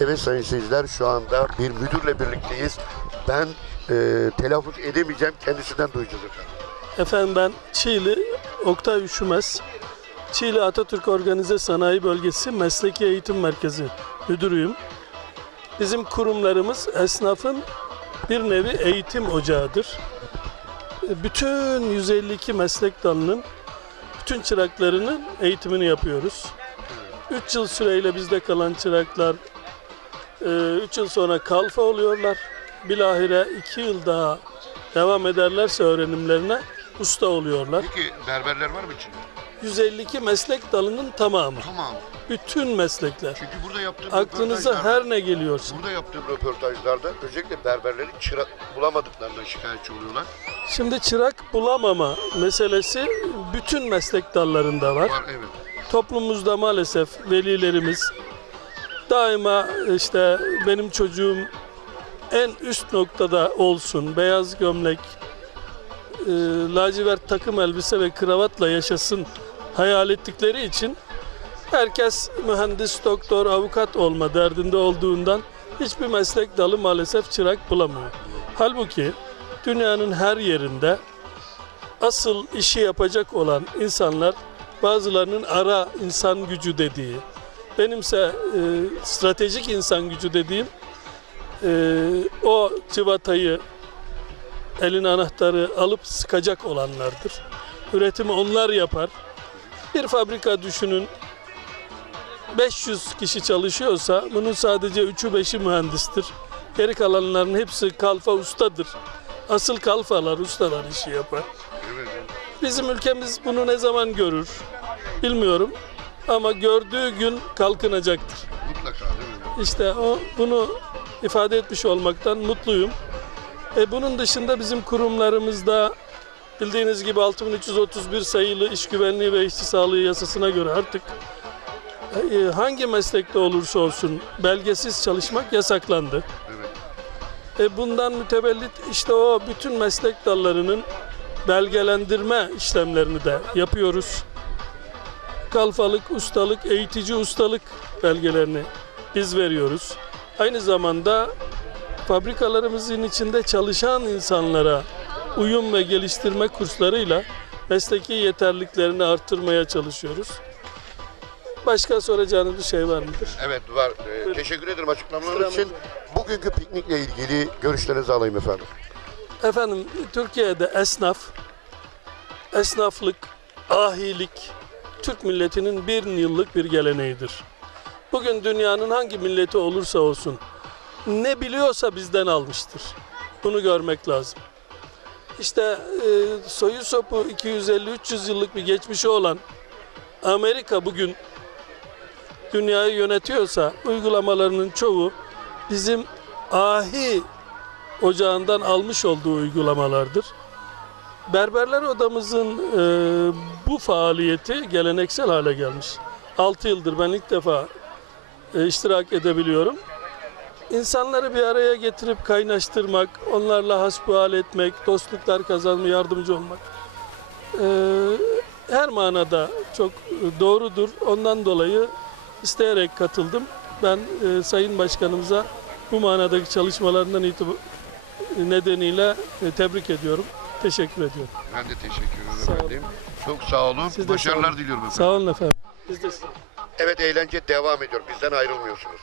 Evet sayın seyirciler şu anda bir müdürle birlikteyiz. Ben e, telaffuz edemeyeceğim kendisinden duyacağız efendim. Efendim ben Çiğli Oktay Üşümez. Çiğli Atatürk Organize Sanayi Bölgesi Mesleki Eğitim Merkezi müdürüyüm. Bizim kurumlarımız esnafın bir nevi eğitim ocağıdır. Bütün 152 meslek dalının bütün çıraklarının eğitimini yapıyoruz. 3 yıl süreyle bizde kalan çıraklar 3 yıl sonra kalfa oluyorlar. Bilahare 2 yıl daha devam ederlerse öğrenimlerine usta oluyorlar. Peki berberler var mı içinde? 152 meslek dalının tamamı. Tamam. Bütün meslekler. Çünkü burada yaptığım Aklınıza her ne geliyorsa. Burada yaptığım röportajlarda özellikle berberlerin çırak bulamadıklarından şikayetçi oluyorlar. Şimdi çırak bulamama meselesi bütün meslek dallarında var. Var evet. Toplumumuzda maalesef velilerimiz daima işte benim çocuğum en üst noktada olsun, beyaz gömlek, e, lacivert takım elbise ve kravatla yaşasın hayal ettikleri için herkes mühendis, doktor, avukat olma derdinde olduğundan hiçbir meslek dalı maalesef çırak bulamıyor. Halbuki dünyanın her yerinde asıl işi yapacak olan insanlar bazılarının ara insan gücü dediği, benimse e, stratejik insan gücü dediğim e, o civatayı elin anahtarı alıp sıkacak olanlardır. Üretimi onlar yapar. Bir fabrika düşünün 500 kişi çalışıyorsa bunun sadece 3'ü 5'i mühendistir. Geri kalanların hepsi kalfa ustadır. Asıl kalfalar, ustalar işi yapar. Bizim ülkemiz bunu ne zaman görür bilmiyorum ama gördüğü gün kalkınacaktır. Mutlaka değil mi? İşte o bunu ifade etmiş olmaktan mutluyum. E, bunun dışında bizim kurumlarımızda bildiğiniz gibi 6331 sayılı iş güvenliği ve işçi sağlığı yasasına göre artık e, hangi meslekte olursa olsun belgesiz çalışmak yasaklandı. Evet. E bundan mütevellit işte o bütün meslek dallarının belgelendirme işlemlerini de yapıyoruz. Kalfalık, ustalık, eğitici ustalık belgelerini biz veriyoruz. Aynı zamanda fabrikalarımızın içinde çalışan insanlara uyum ve geliştirme kurslarıyla mesleki yeterliliklerini arttırmaya çalışıyoruz. Başka soracağınız bir şey var mıdır? Evet var. Ee, teşekkür ederim açıklamalarınız Sıramız için. Bugünkü piknikle ilgili görüşlerinizi alayım efendim. Efendim Türkiye'de esnaf, esnaflık, ahilik Türk milletinin bir yıllık bir geleneğidir. Bugün dünyanın hangi milleti olursa olsun ne biliyorsa bizden almıştır. Bunu görmek lazım. İşte e, soyu sopu 250-300 yıllık bir geçmişi olan Amerika bugün dünyayı yönetiyorsa uygulamalarının çoğu bizim ahi ocağından almış olduğu uygulamalardır. Berberler odamızın e, bu faaliyeti geleneksel hale gelmiş. 6 yıldır ben ilk defa e, iştirak edebiliyorum. İnsanları bir araya getirip kaynaştırmak, onlarla hasbihal etmek, dostluklar kazanma, yardımcı olmak e, her manada çok doğrudur. Ondan dolayı isteyerek katıldım. Ben e, Sayın Başkanımıza bu manadaki çalışmalarından nedeniyle e, tebrik ediyorum. Teşekkür ediyorum. Ben de teşekkür ederim Sağ efendim. Çok sağ olun. Siz de Başarılar sağ olun. diliyorum efendim. Sağ olun efendim. Biz de Evet eğlence devam ediyor. Bizden ayrılmıyorsunuz.